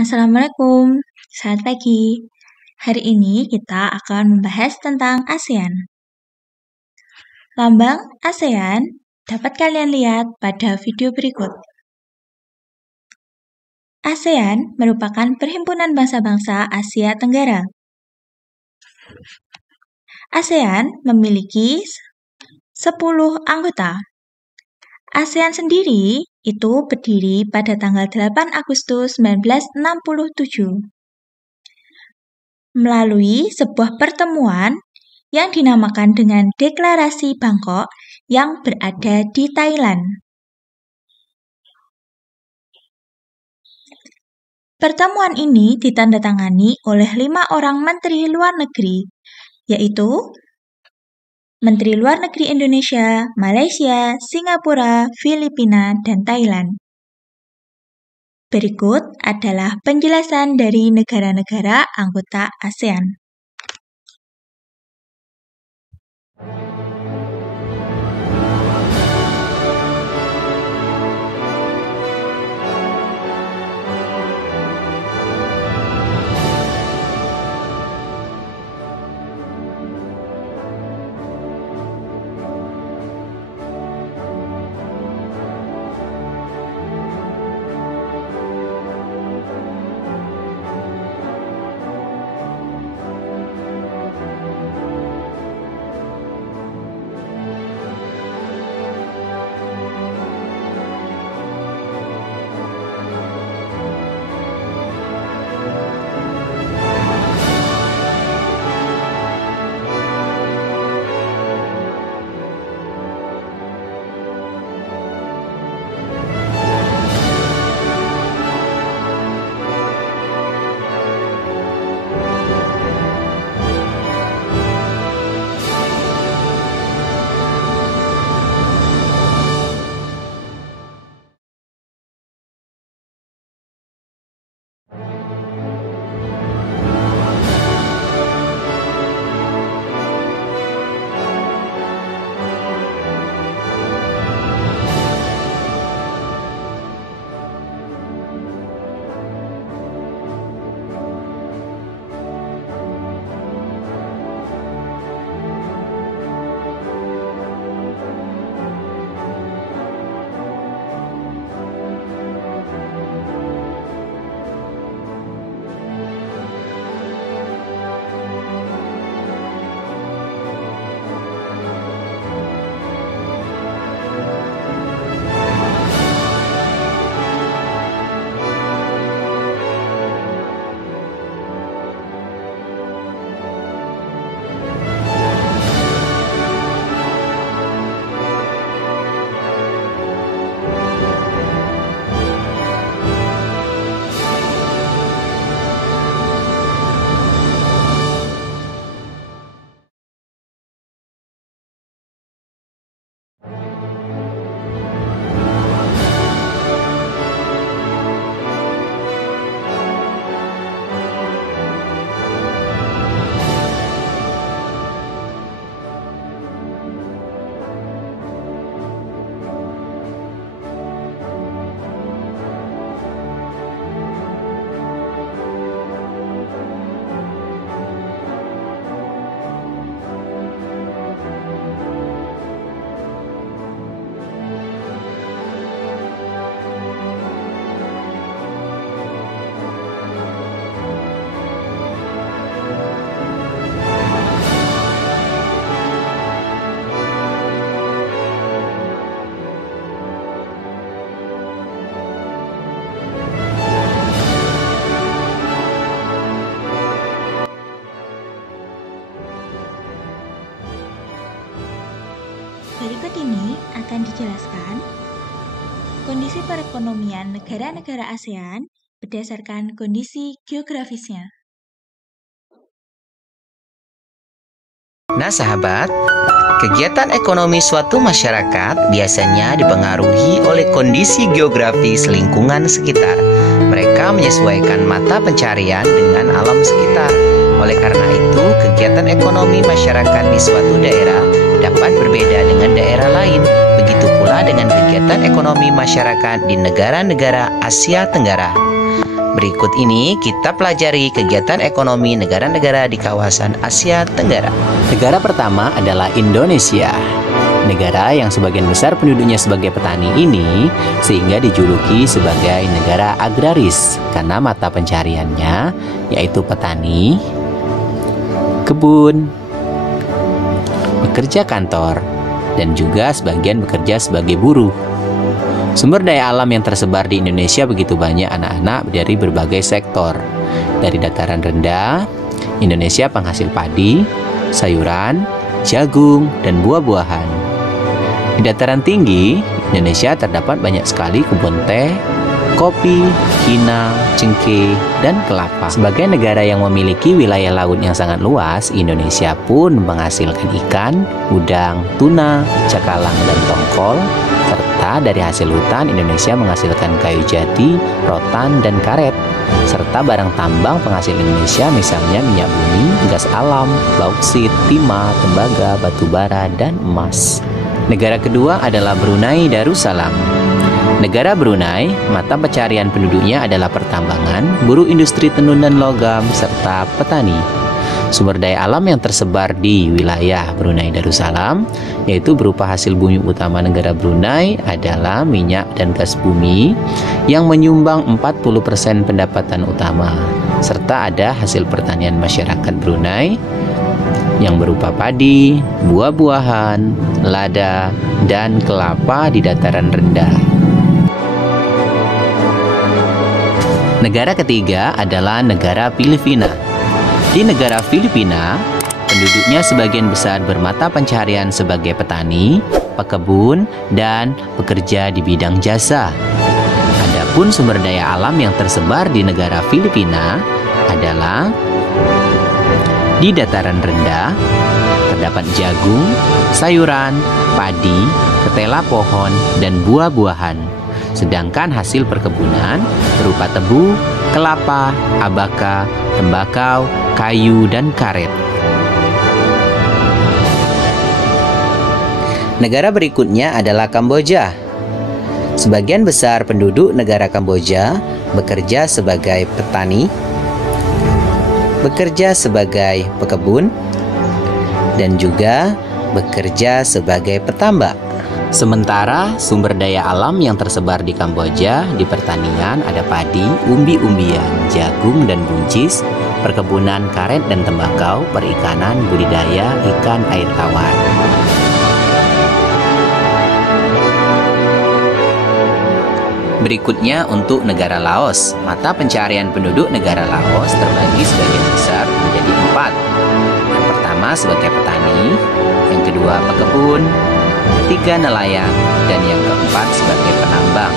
Assalamualaikum, selamat pagi. Hari ini kita akan membahas tentang ASEAN. Lambang ASEAN dapat kalian lihat pada video berikut. ASEAN merupakan perhimpunan bangsa-bangsa Asia Tenggara. ASEAN memiliki 10 anggota. ASEAN sendiri itu berdiri pada tanggal 8 Agustus 1967 melalui sebuah pertemuan yang dinamakan dengan Deklarasi Bangkok yang berada di Thailand. Pertemuan ini ditandatangani oleh 5 orang Menteri Luar Negeri, yaitu Menteri Luar Negeri Indonesia, Malaysia, Singapura, Filipina, dan Thailand. Berikut adalah penjelasan dari negara-negara anggota ASEAN. Berikut ini akan dijelaskan kondisi perekonomian negara-negara ASEAN berdasarkan kondisi geografisnya. Nah sahabat, kegiatan ekonomi suatu masyarakat biasanya dipengaruhi oleh kondisi geografis lingkungan sekitar. Mereka menyesuaikan mata pencarian dengan alam sekitar. Oleh karena itu, kegiatan ekonomi masyarakat di suatu daerah dapat berbeda dengan daerah lain. Begitu pula dengan kegiatan ekonomi masyarakat di negara-negara Asia Tenggara. Berikut ini kita pelajari kegiatan ekonomi negara-negara di kawasan Asia Tenggara. Negara pertama adalah Indonesia. Negara yang sebagian besar penduduknya sebagai petani ini sehingga dijuluki sebagai negara agraris karena mata pencariannya yaitu petani, kebun, bekerja kantor, dan juga sebagian bekerja sebagai buruh. Sumber daya alam yang tersebar di Indonesia begitu banyak anak-anak dari berbagai sektor. Dari dataran rendah, Indonesia penghasil padi, sayuran, jagung, dan buah-buahan. Di dataran tinggi, Indonesia terdapat banyak sekali kebun teh, kopi, kinau, cengkeh, dan kelapa. Sebagai negara yang memiliki wilayah laut yang sangat luas, Indonesia pun menghasilkan ikan, udang, tuna, cakalang, dan tongkol. Serta dari hasil hutan, Indonesia menghasilkan kayu jati, rotan, dan karet. Serta barang tambang penghasil Indonesia misalnya minyak bumi, gas alam, bauksit, timah, tembaga, batu bara, dan emas. Negara kedua adalah Brunei Darussalam. Negara Brunei, mata pencarian penduduknya adalah pertambangan, buruh industri tenun dan logam, serta petani. Sumber daya alam yang tersebar di wilayah Brunei Darussalam, yaitu berupa hasil bumi utama negara Brunei adalah minyak dan gas bumi yang menyumbang 40% pendapatan utama, serta ada hasil pertanian masyarakat Brunei yang berupa padi, buah-buahan, lada, dan kelapa di dataran rendah. Negara ketiga adalah negara Filipina. Di negara Filipina, penduduknya sebagian besar bermata pencaharian sebagai petani, pekebun, dan bekerja di bidang jasa. Adapun sumber daya alam yang tersebar di negara Filipina adalah di dataran rendah, terdapat jagung, sayuran, padi, ketela pohon, dan buah-buahan. Sedangkan hasil perkebunan berupa tebu, kelapa, abaka, tembakau, kayu, dan karet. Negara berikutnya adalah Kamboja. Sebagian besar penduduk negara Kamboja bekerja sebagai petani, bekerja sebagai pekebun, dan juga bekerja sebagai petambak. Sementara sumber daya alam yang tersebar di Kamboja di pertanian ada padi, umbi-umbian, jagung dan buncis, perkebunan karet dan tembakau, perikanan, budidaya ikan air tawar. Berikutnya untuk negara Laos. Mata pencarian penduduk negara Laos terbagi sebagian besar menjadi 4. Yang pertama sebagai petani, yang kedua pekebun, ketiga nelayan, dan yang keempat sebagai penambang.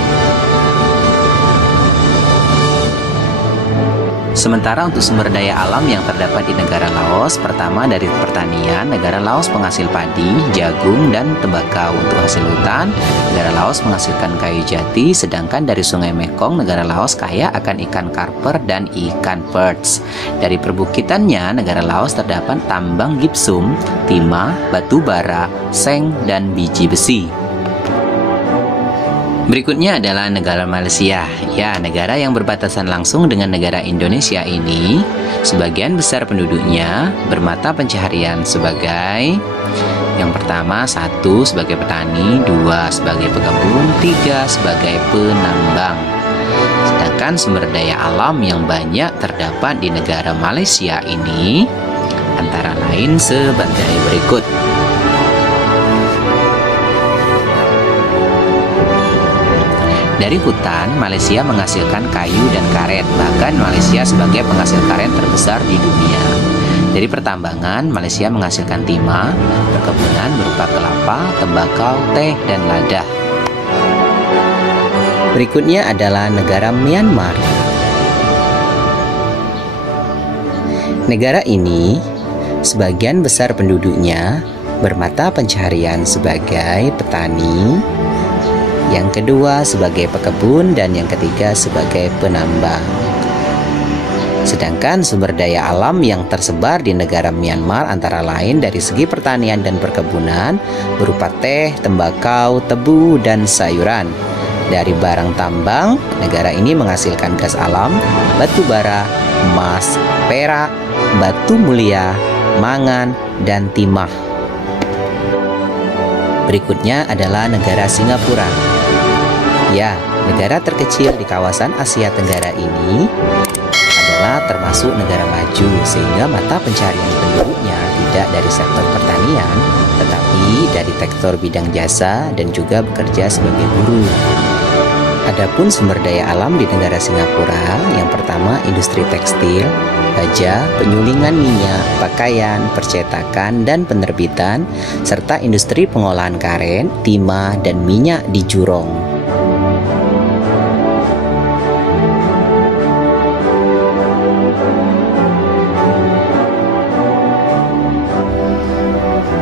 Sementara untuk sumber daya alam yang terdapat di negara Laos, pertama dari pertanian, negara Laos penghasil padi, jagung, dan tembakau. Untuk hasil hutan, negara Laos menghasilkan kayu jati, sedangkan dari sungai Mekong, negara Laos kaya akan ikan karper dan ikan perch. Dari perbukitannya, negara Laos terdapat tambang gipsum, timah, batu bara, seng, dan biji besi. Berikutnya adalah negara Malaysia. Ya, negara yang berbatasan langsung dengan negara Indonesia ini, sebagian besar penduduknya bermata pencaharian sebagai yang pertama, 1 sebagai petani, 2 sebagai pekebun, 3 sebagai penambang. Sedangkan sumber daya alam yang banyak terdapat di negara Malaysia ini antara lain sebagai berikut. Dari hutan, Malaysia menghasilkan kayu dan karet. Bahkan Malaysia sebagai penghasil karet terbesar di dunia. Dari pertambangan, Malaysia menghasilkan timah, perkebunan berupa kelapa, tembakau, teh, dan lada. Berikutnya adalah negara Myanmar. Negara ini, sebagian besar penduduknya bermata pencaharian sebagai petani, yang kedua sebagai pekebun, dan yang ketiga sebagai penambang. Sedangkan sumber daya alam yang tersebar di negara Myanmar antara lain dari segi pertanian dan perkebunan berupa teh, tembakau, tebu, dan sayuran. Dari barang tambang, negara ini menghasilkan gas alam, batu bara, emas, perak, batu mulia, mangan, dan timah. Berikutnya adalah negara Singapura. Ya, negara terkecil di kawasan Asia Tenggara ini adalah termasuk negara maju, sehingga mata pencarian penduduknya tidak dari sektor pertanian, tetapi dari sektor bidang jasa dan juga bekerja sebagai buruh. Adapun sumber daya alam di negara Singapura, yang pertama industri tekstil, baja, penyulingan minyak, pakaian, percetakan, dan penerbitan, serta industri pengolahan karet, timah, dan minyak di Jurong.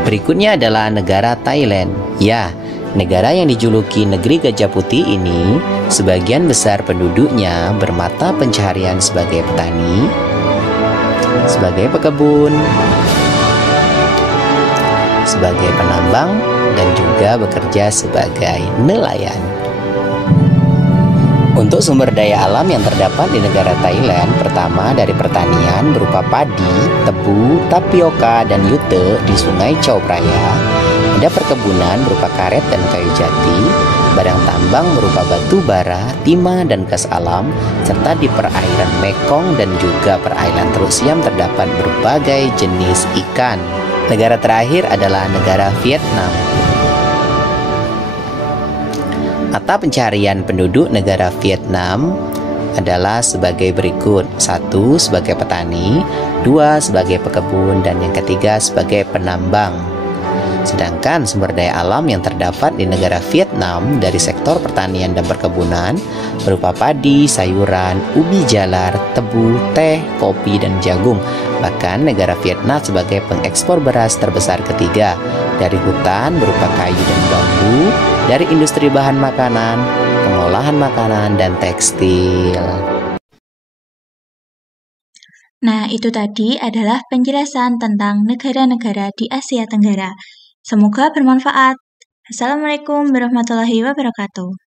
Berikutnya adalah negara Thailand. Ya, negara yang dijuluki negeri gajah putih ini, sebagian besar penduduknya bermata pencaharian sebagai petani, sebagai pekebun, sebagai penambang, dan juga bekerja sebagai nelayan. Untuk sumber daya alam yang terdapat di negara Thailand, pertama dari pertanian berupa padi, tebu, tapioka, dan yute di Sungai Chao Phraya. Ada perkebunan berupa karet dan kayu jati, barang tambang berupa batu bara, timah, dan gas alam, serta di perairan Mekong dan juga perairan Teluk Siam terdapat berbagai jenis ikan. Negara terakhir adalah negara Vietnam. Mata pencarian penduduk negara Vietnam adalah sebagai berikut. 1. Sebagai petani, 2. Sebagai pekebun, dan yang ketiga sebagai penambang. Sedangkan sumber daya alam yang terdapat di negara Vietnam dari sektor pertanian dan perkebunan berupa padi, sayuran, ubi jalar, tebu, teh, kopi, dan jagung. Bahkan negara Vietnam sebagai pengekspor beras terbesar ketiga. Dari hutan berupa kayu dan bambu, dari industri bahan makanan, pengolahan makanan, dan tekstil. Nah, itu tadi adalah penjelasan tentang negara-negara di Asia Tenggara. Semoga bermanfaat. Assalamualaikum warahmatullahi wabarakatuh.